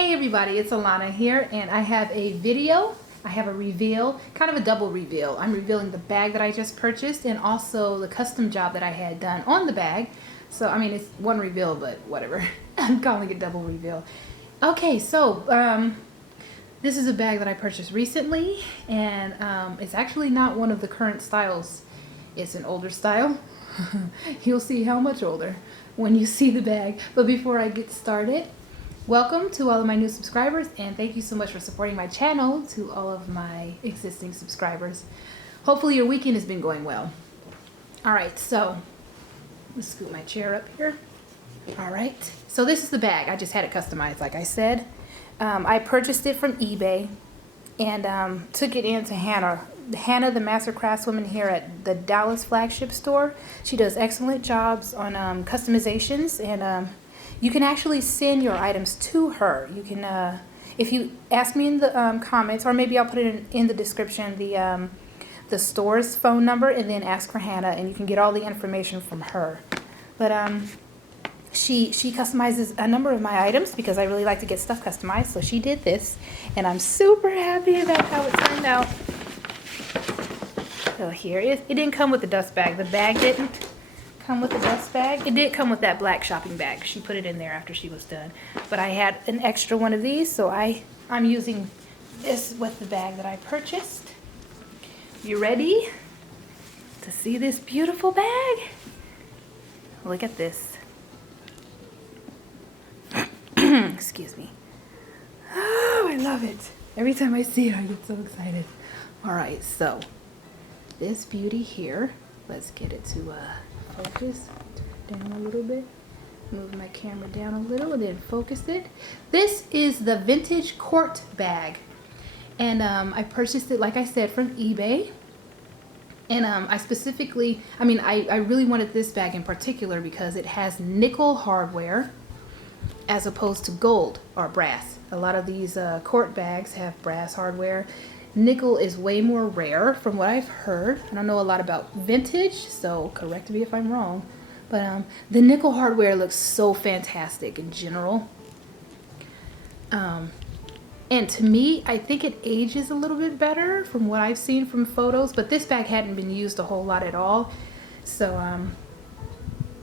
Hey everybody, it's Alana here, and I have a video. I have a reveal, kind of a double reveal. I'm revealing the bag that I just purchased and also the custom job that I had done on the bag. So, I mean, it's one reveal, but whatever. I'm calling it double reveal. Okay, so this is a bag that I purchased recently, and it's actually not one of the current styles. It's an older style. You'll see how much older when you see the bag. But before I get started, welcome to all of my new subscribers, and thank you so much for supporting my channel. To all of my existing subscribers, hopefully your weekend has been going well. All right, so let's scoot my chair up here. All right, so this is the bag. I just had it customized, like I said. I purchased it from eBay and took it in to Hannah, the master craftswoman here at the Dallas flagship store. She does excellent jobs on customizations, and you can actually send your items to her. You can, if you ask me in the comments, or maybe I'll put it in the description, the store's phone number, and then ask for Hannah, and you can get all the information from her. But she customizes a number of my items because I really like to get stuff customized. So she did this, and I'm super happy about how it turned out. So here it didn't come with the dust bag. The bag didn't come with the dust bag. It did come with that black shopping bag. She put it in there after she was done. But I had an extra one of these, so I'm using this with the bag that I purchased. You ready to see this beautiful bag? Look at this. Excuse me. Oh, I love it. Every time I see it, I get so excited. All right, so this beauty here, let's get it to focus. Turn it down a little bit. Move my camera down a little and then focus it. This is the vintage court bag. And I purchased it, like I said, from eBay. And I really wanted this bag in particular because it has nickel hardware as opposed to gold or brass. A lot of these court bags have brass hardware. Nickel is way more rare from what I've heard. I don't know a lot about vintage, so correct me if I'm wrong. But the nickel hardware looks so fantastic in general. And to me, I think it ages a little bit better from what I've seen from photos. But this bag hadn't been used a whole lot at all. So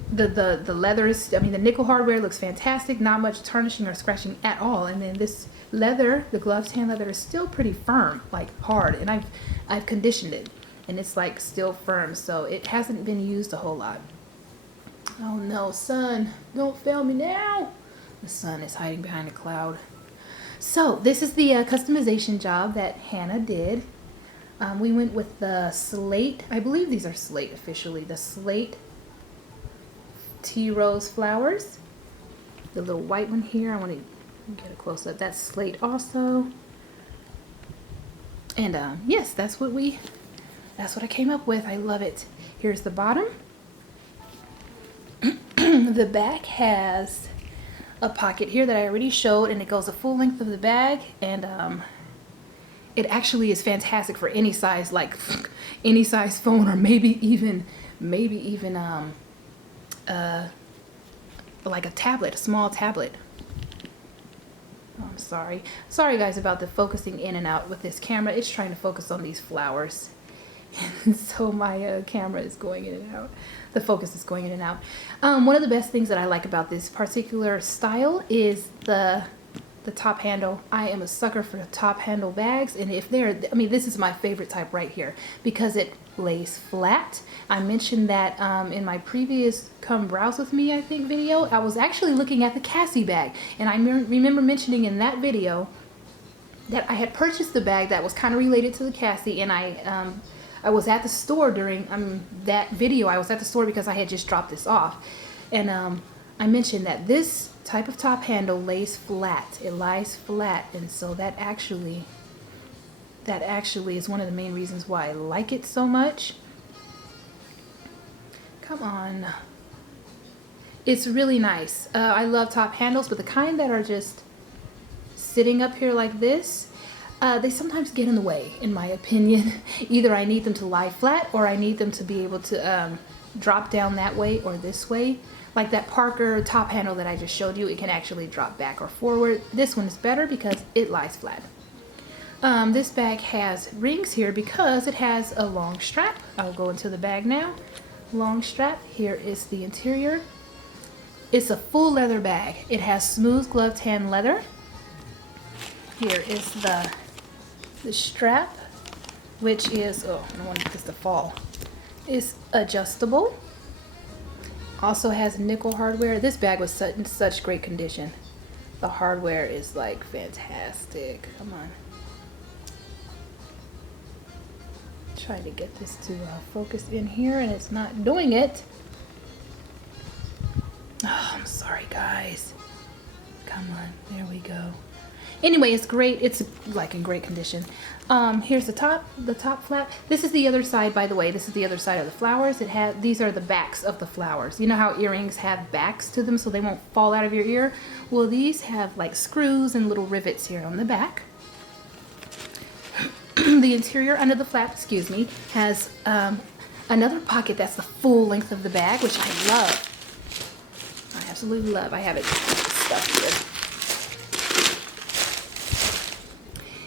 the leather is, the nickel hardware looks fantastic. Not much tarnishing or scratching at all. And then this leather, the gloves tan leather, is still pretty firm, like hard. And I've conditioned it, and it's like still firm. So it hasn't been used a whole lot. Oh no, sun, don't fail me now. The sun is hiding behind a cloud. So this is the customization job that Hannah did. We went with the slate. I believe these are slate officially. The slate tea rose flowers. The little white one here. I want to get a close up. That's slate also. And yes, that's what I came up with. I love it. Here's the bottom. The back has a pocket here that I already showed, and it goes the full length of the bag, and it actually is fantastic for any size, like any size phone, or maybe even like a tablet, a small tablet. Oh, I'm sorry guys about the focusing in and out with this camera. It's trying to focus on these flowers, and so my camera is going in and out. The focus is going in and out. One of the best things that I like about this particular style is the top handle. I am a sucker for top handle bags, and if this is my favorite type right here because it lays flat. I mentioned that in my previous Come Browse With Me, I think, video. I was actually looking at the Cassie bag, and I remember mentioning in that video that I had purchased the bag that was kind of related to the Cassie, and I was at the store during that video. I was at the store because I had just dropped this off, and I mentioned that this type of top handle lays flat. It lies flat, and so that actually is one of the main reasons why I like it so much. Come on. It's really nice. I love top handles, but the kind that are just sitting up here like this, they sometimes get in the way, in my opinion. Either I need them to lie flat, or I need them to be able to drop down that way or this way. like that Parker top handle that I just showed you, it can actually drop back or forward. This one is better because it lies flat. This bag has rings here because it has a long strap. I'll go into the bag now. Long strap. Here is the interior. It's a full leather bag. It has smooth gloved hand leather. Here is the strap, which is, oh, I don't want this to fall. It's adjustable. Also has nickel hardware. This bag was in such great condition. The hardware is like fantastic. Come on. Trying to get this to focus in here and it's not doing it. Oh, I'm sorry guys. Come on, there we go. Anyway, it's great. It's like in great condition. Here's the top flap. This is the other side, by the way. This is the other side of the flowers. These are the backs of the flowers. You know how earrings have backs to them so they won't fall out of your ear? Well, these have like screws and little rivets here on the back. The interior under the flap, excuse me, has another pocket that's the full length of the bag, which I love. I absolutely love. I have it stuffed here.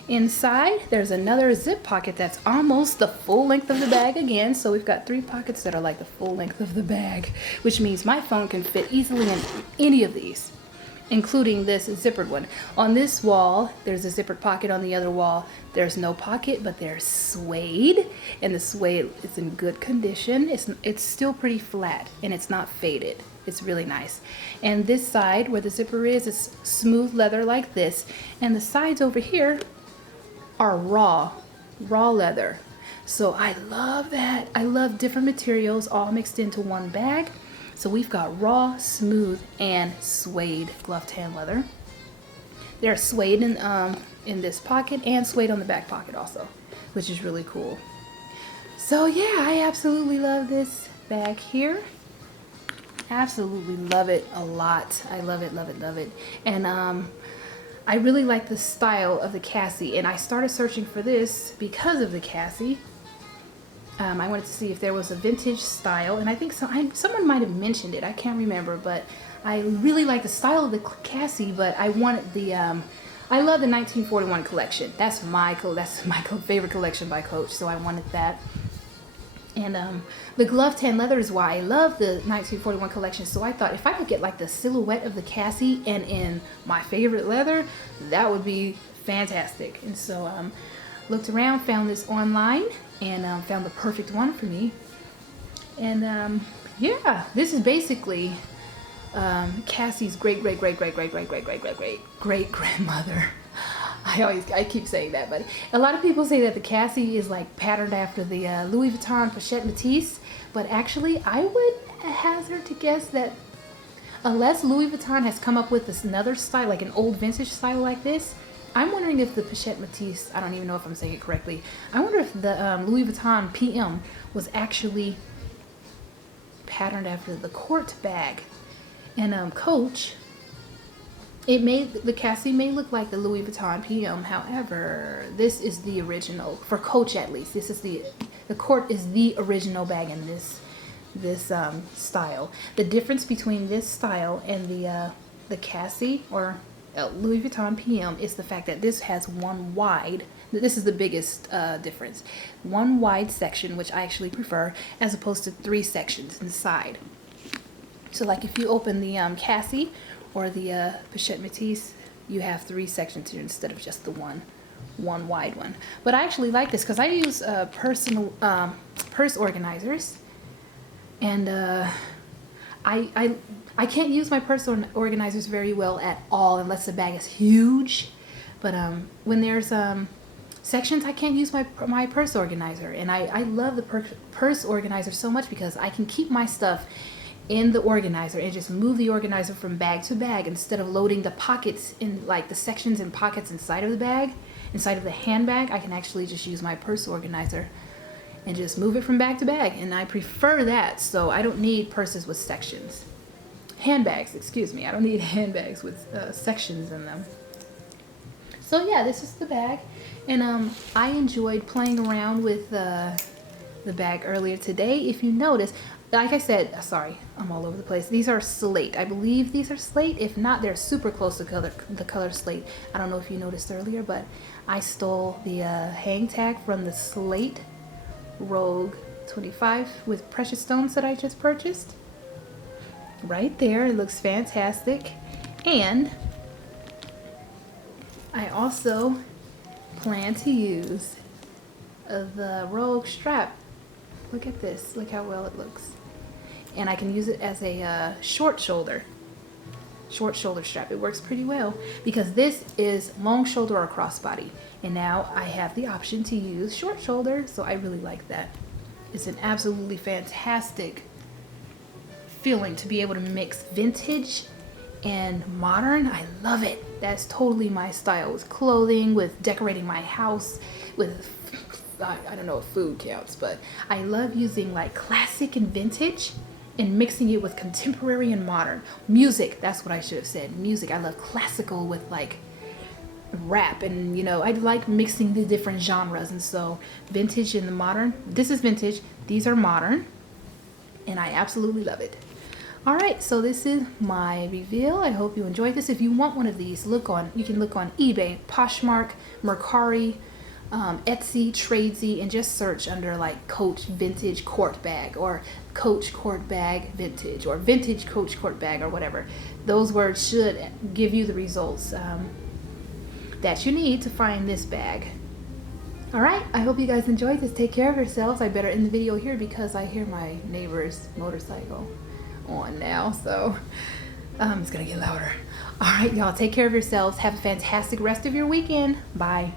Inside, there's another zip pocket that's almost the full length of the bag again. So we've got 3 pockets that are like the full length of the bag, which means my phone can fit easily in any of these, including this zippered one. On this wall, there's a zippered pocket. On the other wall, there's no pocket, but there's suede, and the suede is in good condition. It's still pretty flat, and it's not faded. It's really nice. And this side, where the zipper is smooth leather like this, and the sides over here are raw leather. So I love that. I love different materials all mixed into one bag. So we've got raw, smooth, and suede gloved hand leather. There's suede in this pocket and suede on the back pocket also, which is really cool. So yeah, I absolutely love this bag here. Absolutely love it a lot. I love it, love it, love it. And I really like the style of the Cassie, and I started searching for this because of the Cassie. I wanted to see if there was a vintage style, and I think someone might have mentioned it. I can't remember, but I really like the style of the Cassie, but I wanted the, I love the 1941 collection. That's my favorite collection by Coach, so I wanted that. And the gloved hand leather is why I love the 1941 collection. So I thought if I could get like the silhouette of the Cassie and in my favorite leather, that would be fantastic. And so looked around, found this online, and found the perfect one for me. And yeah, this is basically Cassie's great grandmother. I keep saying that, but a lot of people say that the Cassie is like patterned after the Louis Vuitton Pochette Métis, but actually I would hazard to guess that unless Louis Vuitton has come up with this another style, like an old vintage style like this, I'm wondering if the Pochette Métis, I don't even know if I'm saying it correctly, I wonder if the Louis Vuitton PM was actually patterned after the Court bag. And Coach, the Cassie may look like the Louis Vuitton PM. However, this is the original for Coach, at least. This is the Court is the original bag in this style. The difference between this style and the Cassie or Louis Vuitton PM is the fact that this has one wide. This is the biggest difference. One wide section, which I actually prefer, as opposed to 3 sections inside. So like if you open the Cassie or the Pochette Métis, you have 3 sections here instead of just the one wide one. But I actually like this because I use personal purse organizers, and I can't use my purse organizers very well at all unless the bag is huge. But when there's sections, I can't use my purse organizer, and I love the purse organizer so much because I can keep my stuff in the organizer and just move the organizer from bag to bag instead of loading the pockets in, like the sections and pockets inside of the bag, inside of the handbag. I can actually just use my purse organizer and just move it from bag to bag, and I prefer that. So I don't need purses with sections. Handbags, excuse me. I don't need handbags with sections in them. So yeah, this is the bag, and I enjoyed playing around with the bag earlier today. If you notice, like I said, sorry, I'm all over the place. These are slate. I believe these are slate. If not, they're super close to the color slate. I don't know if you noticed earlier, but I stole the hang tag from the slate Rogue 25 with precious stones that I just purchased. Right there, it looks fantastic. And I also plan to use the Rogue strap. Look at this, look how well it looks. And I can use it as a short shoulder strap. It works pretty well because this is long shoulder or crossbody, and now I have the option to use short shoulder, so I really like that. It's an absolutely fantastic feeling to be able to mix vintage and modern. I love it. That's totally my style, with clothing, with decorating my house, with I don't know if food counts, but I love using like classic and vintage and mixing it with contemporary and modern. Music, that's what I should have said. Music, I love classical with like rap, and you know, I like mixing the different genres, and so vintage and the modern. This is vintage, these are modern, and I absolutely love it. All right, so this is my reveal. I hope you enjoyed this. If you want one of these, you can look on eBay, Poshmark, Mercari, Etsy, Tradesy, and just search under like Coach Vintage Court Bag or Coach Court Bag Vintage or Vintage Coach Court Bag or whatever. Those words should give you the results that you need to find this bag. All right, I hope you guys enjoyed this. Take care of yourselves. I better end the video here because I hear my neighbor's motorcycle on now, so it's gonna get louder. All right, y'all, take care of yourselves. Have a fantastic rest of your weekend. Bye.